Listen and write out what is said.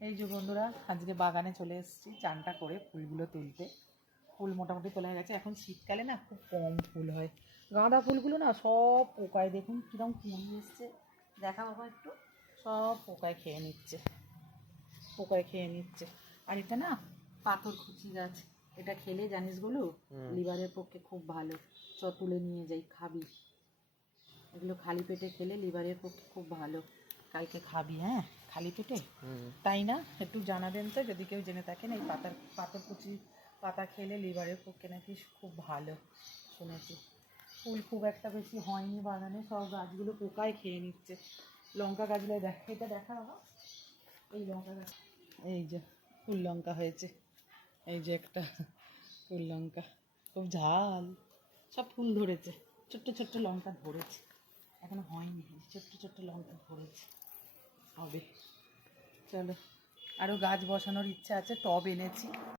এই যে বন্ধুরা, আজকে বাগানে চলে এসেছি চানটা করে ফুলগুলো তুলতে। ফুল মোটামুটি তোলা হয়ে গেছে। এখন শীতকালে না খুব কম ফুল হয়। গাঁদা ফুলগুলো না সব পোকায়, দেখুন কীরকম কুঁড়ি এসছে, দেখা বাবা একটু, সব পোকায় খেয়ে নিচ্ছে, পোকায় খেয়ে নিচ্ছে। আর এটা না পাথরকুচি গাছ, এটা খেলে জানিস বলু লিভারের পক্ষে খুব ভালো। চ তুলে নিয়ে যাই, খাবি। এগুলো খালি পেটে খেলে লিভারের পক্ষে খুব ভালো। কালকে খাবি, হ্যাঁ, খালি পেটে। তাই না? একটু জানাবেন তো যদি কেউ জেনে থাকেন। এই পাথরকুচি পাতা খেলে লিভারের পক্ষে নাকি খুব ভালো শুনেছি। ফুল খুব একটা বেশি হয়নি বাগানে, সব গাছগুলো পোকায় খেয়ে নিচ্ছে। লঙ্কা গাছগুলো এটা দেখা বাবা, এই লঙ্কা গাছ, এই যে ফুল লঙ্কা হয়েছে, এই যে একটা ফুল লঙ্কা, খুব ঝাল, সব ফুল ধরেছে, ছোট্ট ছোট্ট লঙ্কা ধরেছে, এখনো হয়নি, ছোট্ট ছোট্ট লঙ্কা ধরেছে, হবে। চলো, আরও গাছ বসানোর ইচ্ছা আছে, টব এনেছি।